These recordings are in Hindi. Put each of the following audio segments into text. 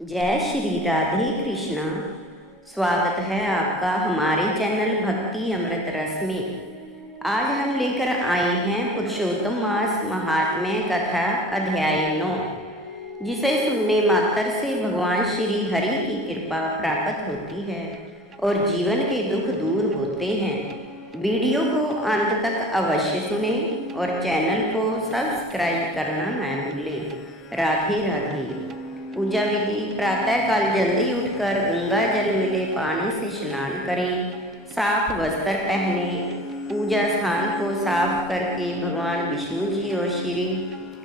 जय श्री राधे कृष्णा। स्वागत है आपका हमारे चैनल भक्ति अमृत रस में। आज हम लेकर आए हैं पुरुषोत्तम मास महात्म्य कथा अध्याय 9, जिसे सुनने मात्र से भगवान श्री हरि की कृपा प्राप्त होती है और जीवन के दुख दूर होते हैं। वीडियो को अंत तक अवश्य सुने और चैनल को सब्सक्राइब करना न भूलें। राधे राधे। पूजा विधि: प्रातःकाल जल्दी उठकर गंगा जल मिले पानी से स्नान करें, साफ वस्त्र पहने, पूजा स्थान को साफ करके भगवान विष्णु जी और श्री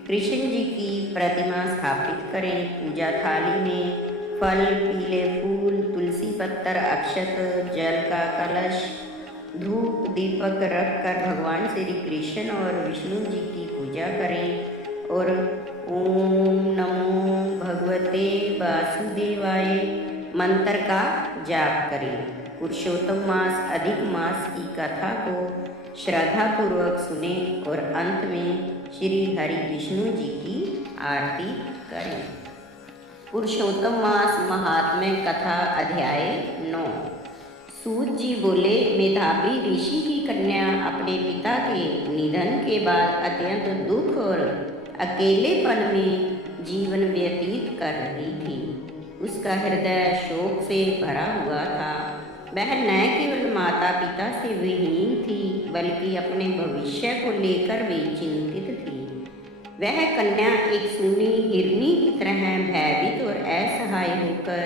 कृष्ण जी की प्रतिमा स्थापित करें। पूजा थाली में फल, पीले फूल, तुलसी पत्तर, अक्षत, जल का कलश, धूप, दीपक रखकर भगवान श्री कृष्ण और विष्णु जी की पूजा करें और ओम नमो भगवते वासुदेवाय मंत्र का जाप करें। पुरुषोत्तम मास अधिक मास की कथा को श्रद्धा पूर्वक सुने और अंत में श्री हरि विष्णु जी की आरती करें। पुरुषोत्तम मास महात्म्य कथा अध्याय 9। सूत जी बोले, मेधावी ऋषि की कन्या अपने पिता के निधन के बाद अत्यंत दुख और अकेलेपन में जीवन व्यतीत कर रही थी। उसका हृदय शोक से भरा हुआ था। वह न केवल माता पिता से विहीन थी बल्कि अपने भविष्य को लेकर भी चिंतित थी। वह कन्या एक सूनी हिरनी की तरह भयभीत और असहाय होकर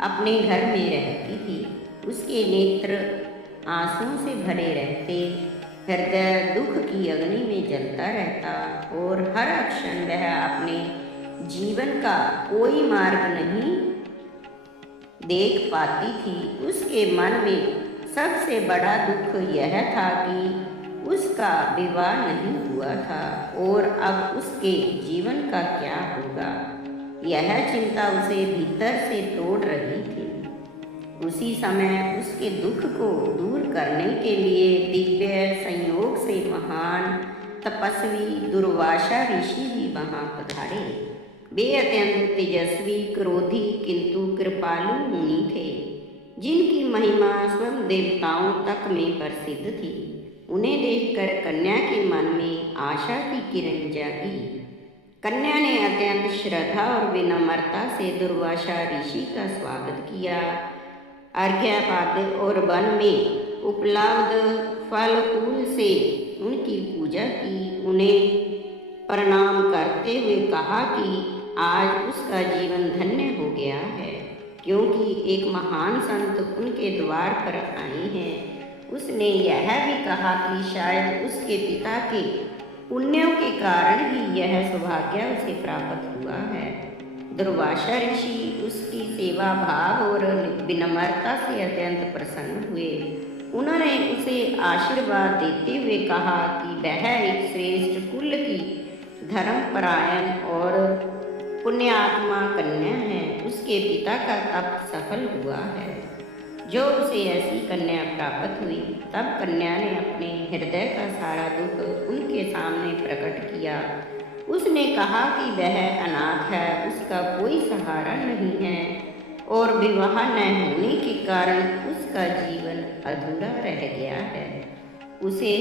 अपने घर में रहती थी। उसके नेत्र आंसुओं से भरे रहते, हृदय दुख की अग्नि में जलता रहता और हर क्षण वह अपने जीवन का कोई मार्ग नहीं देख पाती थी। उसके मन में सबसे बड़ा दुख यह था कि उसका विवाह नहीं हुआ था और अब उसके जीवन का क्या होगा। यह चिंता उसे भीतर से तोड़ रही थी। उसी समय उसके दुख को दूर करने के लिए दिव्य संयोग से महान तपस्वी दुर्वासा ऋषि भी वहाँ पधारे। वे अत्यंत तेजस्वी, क्रोधी किंतु कृपालु मुनि थे, जिनकी महिमा स्वयं देवताओं तक में प्रसिद्ध थी। उन्हें देखकर कन्या के मन में आशा की किरण जागी। कन्या ने अत्यंत श्रद्धा और विनम्रता से दुर्वासा ऋषि का स्वागत किया, अर्घ्यपाद्य और वन में उपलब्ध फल फूल से उनकी पूजा की। उन्हें प्रणाम करते हुए कहा कि आज उसका जीवन धन्य हो गया है, क्योंकि एक महान संत उनके द्वार पर आए हैं। उसने यह भी कहा कि शायद उसके पिता के पुण्यों के कारण ही यह सौभाग्य उसे प्राप्त हुआ है। दुर्वासा ऋषि उसकी सेवा भाव और विनम्रता से अत्यंत प्रसन्न हुए। उन्होंने उसे आशीर्वाद देते हुए कहा कि वह एक श्रेष्ठ कुल की धर्मपरायण और पुण्यात्मा कन्या है। उसके पिता का तप सफल हुआ है। जो उसे ऐसी कन्या प्राप्त हुई, तब कन्या ने अपने हृदय का सारा दुख उनके सामने प्रकट किया। उसने कहा कि वह अनाथ है, उसका कोई सहारा नहीं है और विवाह न होने के कारण उसका जीवन अधूरा रह गया है। उसे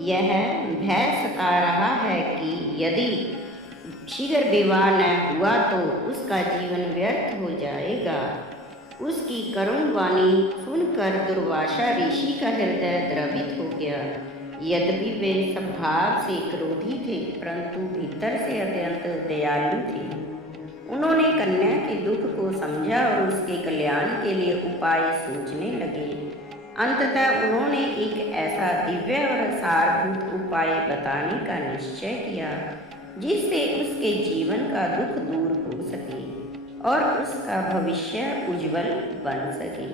यह भय सता रहा है कि यदि शीघ्र विवाह न हुआ तो उसका जीवन व्यर्थ हो जाएगा। उसकी करुण वाणी सुनकर दुर्वासा ऋषि का हृदय द्रवित हो गया। यद्यपि वे स्वभाव से क्रोधी थे, परंतु भीतर से अत्यंत दयालु थे। उन्होंने कन्या के दुख को समझा और उसके कल्याण के लिए उपाय सोचने लगे। अंततः उन्होंने एक ऐसा दिव्य और सारभूत उपाय बताने का निश्चय किया, जिससे उसके जीवन का दुख दूर हो सके और उसका भविष्य उज्जवल बन सके।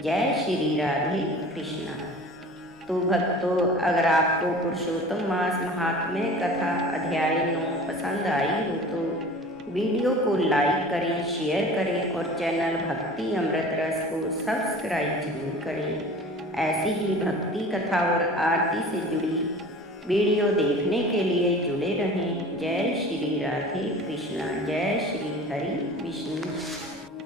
जय श्री राधे कृष्णा। तो भक्तों, अगर आपको पुरुषोत्तम मास महात्म्य कथा अध्याय 9 पसंद आई हो तो वीडियो को लाइक करें, शेयर करें और चैनल भक्ति अमृत रस को सब्सक्राइब जरूर करें। ऐसी ही भक्ति कथा और आरती से जुड़ी वीडियो देखने के लिए जुड़े रहें। जय श्री राधे कृष्णा। जय श्री हरि विष्णु।